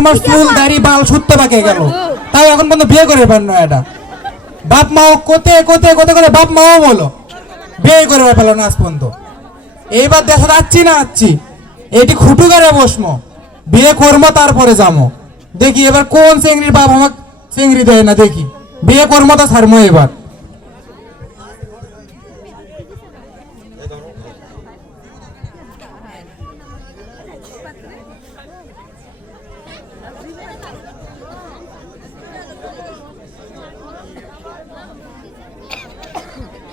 আমার চুল দাড়ি বাল সুত্তে পাকে গেল, তাই এখন পর্যন্ত বিয়ে করে পারেন না। এটা বাপ মাও কোতে কোতে কোতে করে বাপ মাও বলো বিয়ে করে ফেলো না আজ পর্যন্ত। এইবার দেশে যাচ্ছি না যাচ্ছি এটি খুটু করে বসমো, বিয়ে করবো তারপরে যাবো। দেখি এবার কোন চেংড়ির বাপ আমাকে চেংড়ি দেয় না, দেখি বিয়ে করবো তা ছাড়বো এবার।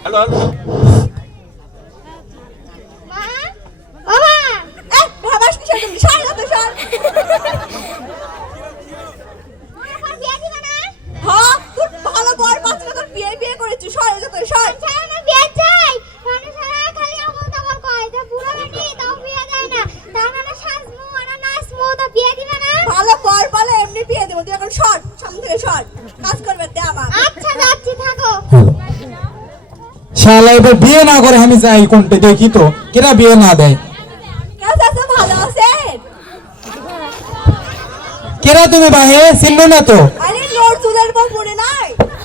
হ্যালো শালা এবার বিয়ে না করে আমি যাই কোনটা দেখি তো কেরা বিয়ে না দেয়। কেরা তুমি বাহে চিনলো না তো?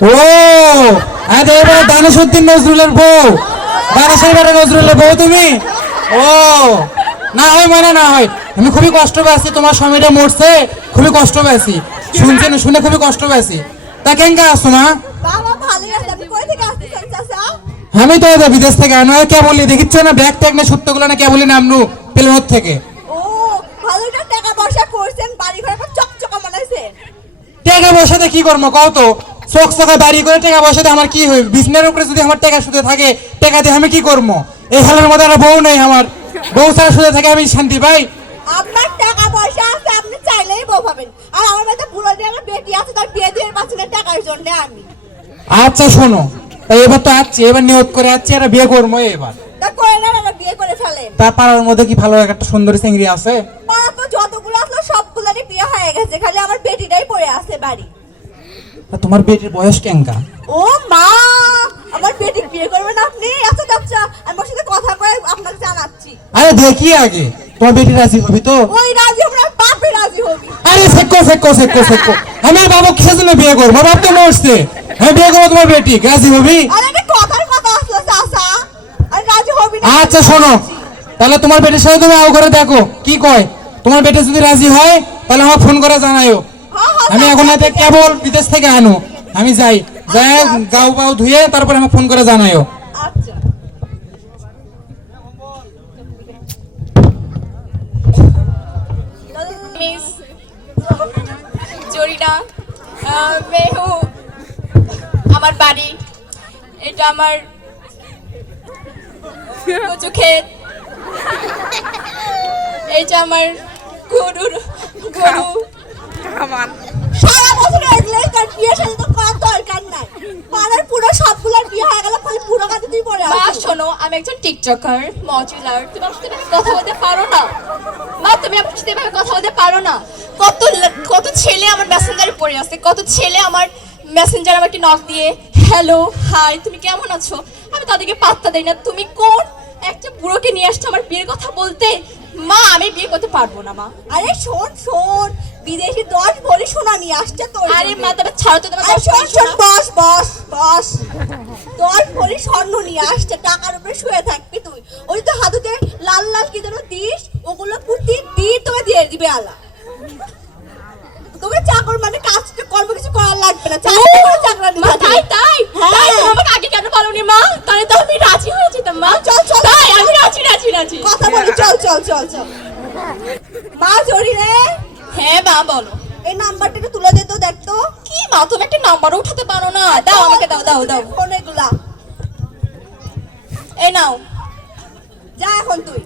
ও আরে এবার দানেশউদ্দিন নজরুলের বউ, দানেশের নজরুলের বউ তুমি? ও না হয় মানে না হয়, আমি খুবই কষ্ট পেয়েছি, তোমার স্বামীটা মরছে, খুবই কষ্ট পেয়েছি, শুনছেন শুনে খুবই কষ্ট পেয়েছি। তা কেঙ্কা আসছো মা? আমি তো বিদেশ থেকে আনো কেবলই দেখিচ্ছে না ব্যাগ ট্যাগ না সত্য গুলো না কেবলই নামনু প্লেনের থেকে। টাকা পয়সাতে কি করবো কও তো? চোখ চোখে বাড়ি করে টাকা পয়সাতে আমার কি হয়? বিছনার উপরে যদি আমার টাকা শুধু থাকে, টাকা দিয়ে আমি কি করবো? এই হালের মধ্যে একটা বউ নেই, আমার বউ ছাড়া শুধু থাকে আমি শান্তি পাই? আপনার টাকা পয়সা আছে, আপনি চাইলেই বউ পাবেন। আর আমার বাড়িতে বুড়ো দিয়ে আমার বেটি আছে, তার বিয়ে দিয়ে পাচ্ছি না টাকার জন্য আমি। আচ্ছা শোনো, এবার তো আসছি, এবার নিয়ত করে আসছি আর বিয়ে করবো এবার। তা করে না না বিয়ে করে ফেলেন। তা পাড়ার মধ্যে কি ভালো একটা সুন্দরী চিংড়ি আছে? পাড়া তো যতগুলো আসলো সবগুলোরই বিয়ে হয়ে গেছে, খালি আমার বেটিটাই পড়ে আছে বাড়ি। তা তোমার বেটির বয়স কেঙ্কা? ও মা, আমার বেটি বিয়ে করবেন আপনি? আচ্ছা আচ্ছা, আমি ওর সাথে কথা কয়ে আপনাকে জানাচ্ছি। আরে দেখি আগে তোমার বেটি রাজি হবি তো? ওই রাজি হবে না, বাপে রাজি হবি। আরে সেক্কো সেক্কো সেক্কো সেক্কো, আমি আর বাবা কিসের জন্য বিয়ে করবো? বাপ তো মরছে, আমি বিয়ে করবো তোমার বেটি, রাজি হবি? আরে এটা কথার কথা আসলো চাচা, আর রাজি হবি না? আচ্ছা শোনো, তাহলে তোমার বেটির সাথে তুমি আও করে দেখো কি কয়। তোমার বেটি যদি রাজি হয় তাহলে আমার ফোন করে জানাইও। আমি এখন এতে কেবল বিদেশ থেকে আনো, আমি যাই, যাই গাও পাও ধুয়ে তারপরে আমার ফোন করে জানাইও। আচ্ছা मिस জরিনা মেহু, আমার বাড়ি এটা, আমার কচু ক্ষেত, এইটা আমার গরু। সারা বছর এগুলোই তার বিয়ে সাথে তো করার দরকার নাই। পাড়ার পুরো সবগুলোর বিয়ে হয়ে গেল, খালি পুরো কাজে তুই পড়ে মা আসিস। শোনো, আমি একজন টিকটকার মডুলার, তুমি আমার সাথে কথা বলতে পারো না? মা তুমি আমার সাথে এভাবে কথা বলতে পারো না? কত ছেলে আমার মেসেঞ্জারে পড়ে আছে, কত ছেলে আমার মেসেঞ্জার আমাকে নক দিয়ে হ্যালো হাই তুমি কেমন আছো, আমি তাদেরকে পাত্তা দেই না। তুমি কোন একটা বুড়োকে নিয়ে আসছো আমার বিয়ের কথা বলতে? মা আমি বিয়ে করতে পারবো না মা। আরে শোন শোন, বিদেশি 10 ভরি সোনা নিয়ে আসছে তোর। আরে মা তবে ছাড়ো তো, তোমার আরে শোন শোন, বস বস বস, 10 ভরি স্বর্ণ নিয়ে আসছে, টাকার উপরে শুয়ে থাকবি তুই। ওই তো হাতুতে লাল লাল কি যেন দিস, ওগুলো প্রতিদিন তোকে দিয়ে দিবে আলা। তোকে চাকর মানে কাজ কর্ম কিছু করার লাগবে না, চাকরি করে চাকরা মা দিতে তাই তাই হ্যাঁ। তাই তুমি আমাকে আগে কেন বলোনি মা? তাহলে তো আমি রাজি হয়ে যেতাম মা। চল, চল, তাই চল। আমি রাজি রাজি রাজি। কথা বলি, চল চল চল চল। মা জরি রে, হ্যাঁ মা বলো। এই নাম্বারটা একটু তুলে দে তো, দেখ তো। কি মা তুমি একটা নাম্বারও উঠাতে পারো না? দাও আমাকে, দাও দাও দাও। ফোন এগুলা এই নাও। যা এখন তুই।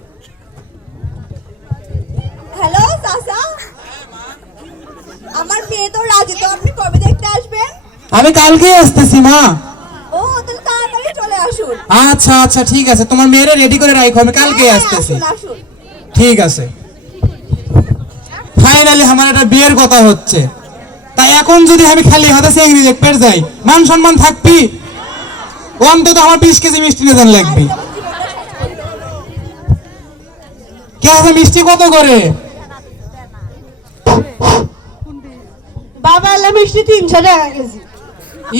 হ্যালো চাচা, আমার মেয়ে তো রাজি, তো আপনি কবে দেখতে আসবেন? আমি কালকেই আসতেছি মা। ও তাহলে তাড়াতাড়ি চলে আসুন। আচ্ছা আচ্ছা ঠিক আছে, তোমার মেয়েরা রেডি করে রাখো, আমি কালকে হ্যাঁ, আসতেছি। আসুন আসুন। ঠিক আছে। ফাইনালি আমার একটা বিয়ের কথা হচ্ছে, তাই এখন যদি আমি খালি হাতে চিংড়ি দেখতে যাই, মান সম্মান থাকবি? অন্তত আমার 20 কেজি মিষ্টি নিয়ে যান লাগবে। কে আছে মিষ্টি কত করে? বাবা এলে মিষ্টি 300 টাকা কেজি।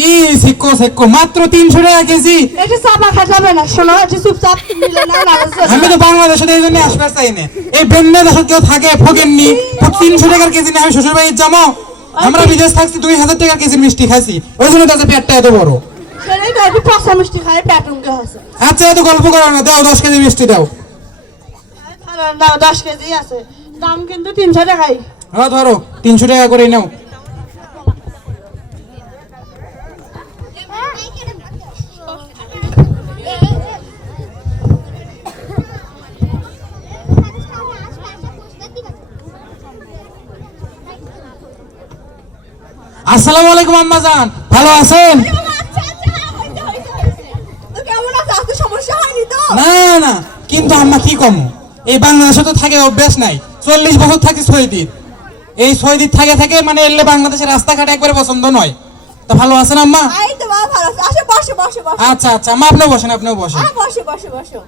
ই সিক্কো সিক্কো মাত্র 300 টাকা কেজি। এটা চাপা খাটাবে না, শোনো একটু চুপচাপ মিলে নাও না। আমি তো বাংলাদেশে এই জন্য আসতে চাই না। এই বেন্নে দেশে কেউ থাকে ফকিন্নি, 300 টাকার কেজি না আমি শ্বশুর বাড়ি যাবো। আমরা বিদেশ থাকছি 2000 টাকার কেজি মিষ্টি খাইছি, ওই জন্য তাদের পেটটা এত বড়। সেটাই তো একটু পচা মিষ্টি খাই পেট উঙ্গে আছে। আচ্ছা এত গল্প করো না, দাও 10 কেজি মিষ্টি দাও। দাও 10 কেজি আছে, দাম কিন্তু 300 টাকাই। হ্যাঁ ধরো 300 টাকা করে নাও। আসসালামু আলাইকুম আম্মা জান, ভালো আছেন? তো কেমন আছে? আজকে সমস্যা হয়নি তো? না না, কিন্তু আম্মা কি কম, এই বাংলাদেশে তো থাকে অভ্যাস নাই। 40 বছর থাকি সৌদিতে, এই সৌদিতে থাকে থাকে মানে এলে বাংলাদেশের রাস্তাঘাট একবারে পছন্দ নয়। তো ভালো আছেন আম্মা? এই তো বাবা ভালো আছে। আসো বসো বসো বসো। আচ্ছা আচ্ছা আম্মা, আপনিও বসেন আপনিও বসেন। বসো বসো বসো।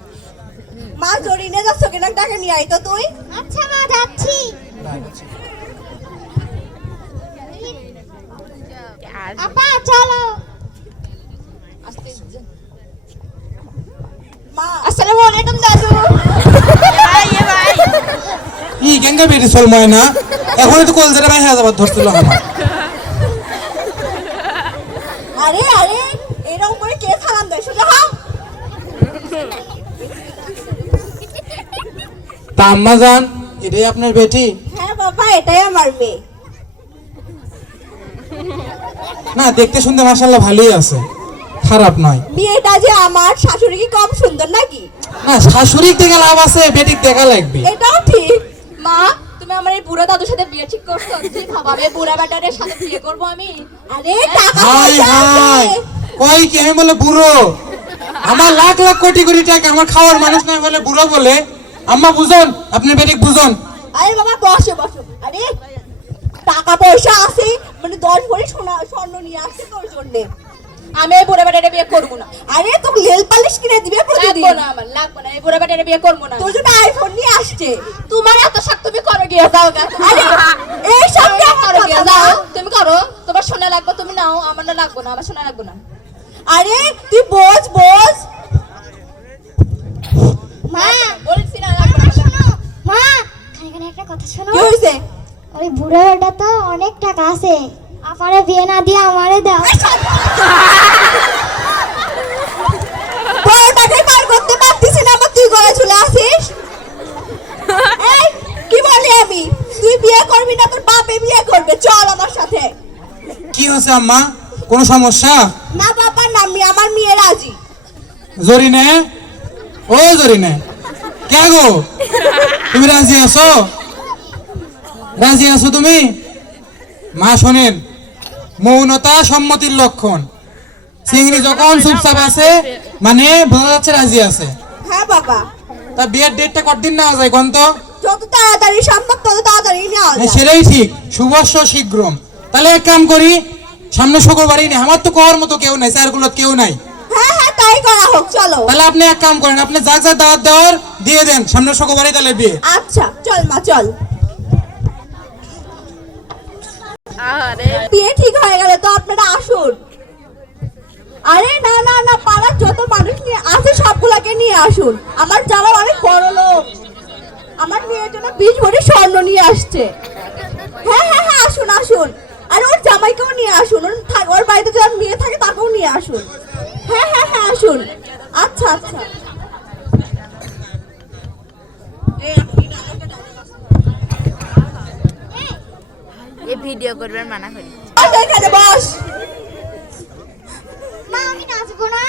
মা জরিনে যাচ্ছ কিনা টাকা নিয়ে আই তো তুই। আচ্ছা মা যাচ্ছি। আপা চলো। মা আসসালামু আলাইকুম দাদু। ই গেঙ্গা বেরি চল ময়না, এখন তো কলজাটা ভাই হয়ে যাবার ধরছিল আমার। আরে আরে এরকম করে কে সালাম দেয়? সোজা হও। তা আম্মা জান, এটাই আপনার বেটি? হ্যাঁ বাবা, এটাই আমার মেয়ে। না দেখতে শুনতে মাশাআল্লাহ ভালোই আছে, খারাপ নয়। মেয়েটা যে আমার, শাশুড়ি কি কম সুন্দর নাকি? না শাশুড়ির থেকে লাভ আছে, বেটির দেখা লাগবে। এটাও ঠিক। মা তুমি আমার এই বুড়া দাদুর সাথে বিয়ে ঠিক করছো? ঠিক ভাবে বুড়া বেটারের সাথে বিয়ে করবো আমি? আরে টাকা হাই পয়সা হাই, আছে। কই কি আমি বলে বুড়ো? আমার লাখ লাখ কোটি কোটি টাকা, আমার খাওয়ার মানুষ না বলে বুড়ো বলে? আম্মা বুঝুন, আপনি বেটিক বুঝুন। আরে বাবা বসো বসো। আরে টাকা পয়সা আছে মানে 10 ভরি সোনা স্বর্ণ নিয়ে আসছে তোর জন্য। আমি এই বুড়া বেটারে বিয়ে করবো না। আরে তোকে নেল পালিশ কিনে দিবে প্রতিদিন। লাগবো না, আমার লাগবো না, এই বুড়া বেটারে বিয়ে করবো না। তোর জন্য আইফোন নিয়ে আসছে। তোমার এত শখ, তুমি করো গিয়ে যাও গা। আরে এই সব তুমি কেমন করো গিয়ে কথা যাও, যাও? তুমি করো, তোমার সোনা লাগবে তুমি নাও, আমার না লাগবো না, আমার সোনা লাগবো না। আরে তুই বোঝ বোঝ। মা বলছি না লাগবে না। শোনো মা, খানিখানি একটা কথা শোনো। কি হইছে? ওই বুড়োটা তো অনেক টাকা আছে, আমারে বিয়ে না দিয়ে আমারে দাও। বড় টাকাই পার করতে পারতিস না, আবার তুই গলায় ঝুলে আসিস। এই কি বলি আমি? তুই বিয়ে করবি না, তোর বাপে বিয়ে করবে। চল আমার সাথে। কি হচ্ছে আম্মা, কোনো সমস্যা? না বাবা না, আমার মেয়ে রাজি। জরিনে, ও জরিনে, কে গো তুমি রাজি আছো? রাজি আছো তুমি? মা শোনেন, মৌনতা সম্মতির লক্ষণ। চিংড়ি যখন চুপচাপ আছে মানে বোঝা যাচ্ছে রাজি আছে। হ্যাঁ বাবা, তা বিয়ের ডেটটা কতদিন নেওয়া যায় কোন তো? যত তাড়াতাড়ি সম্ভব তত তাড়াতাড়ি নেওয়া যায়। সেটাই ঠিক, শুভস্য শীঘ্রম। তাহলে এক কাম করি, সামনে শুক্রবারই নেই, আমার তো করার মতো কেউ নাই, স্যারগুলো কেউ নাই। হ্যাঁ হ্যাঁ তাই করা হোক, চলো। তাহলে আপনি এক কাম করেন, আপনি যাক যা দাওয়াত দেওয়ার দিয়ে দেন, সামনে শুক্রবারই তাহলে বিয়ে। আচ্ছা চল মা চল। বিয়ে ঠিক হয়ে গেলে তো আপনারা আসুন। আরে না না না, পাড়ার যত মানুষ নিয়ে আছে সবগুলাকে নিয়ে আসুন। আমার যারা অনেক বড় লোক, আমার মেয়ের জন্য 20 ভরি স্বর্ণ নিয়ে আসছে। হ্যাঁ হ্যাঁ হ্যাঁ আসুন আসুন। আর ওর জামাইকেও নিয়ে আসুন, ওর বাড়িতে যার মেয়ে থাকে তাকেও নিয়ে আসুন। হ্যাঁ হ্যাঁ হ্যাঁ আসুন। আচ্ছা আচ্ছা। এ ভিডিও করবেন মানা করি। বস এখানে বস। মা আমি নাচবো না।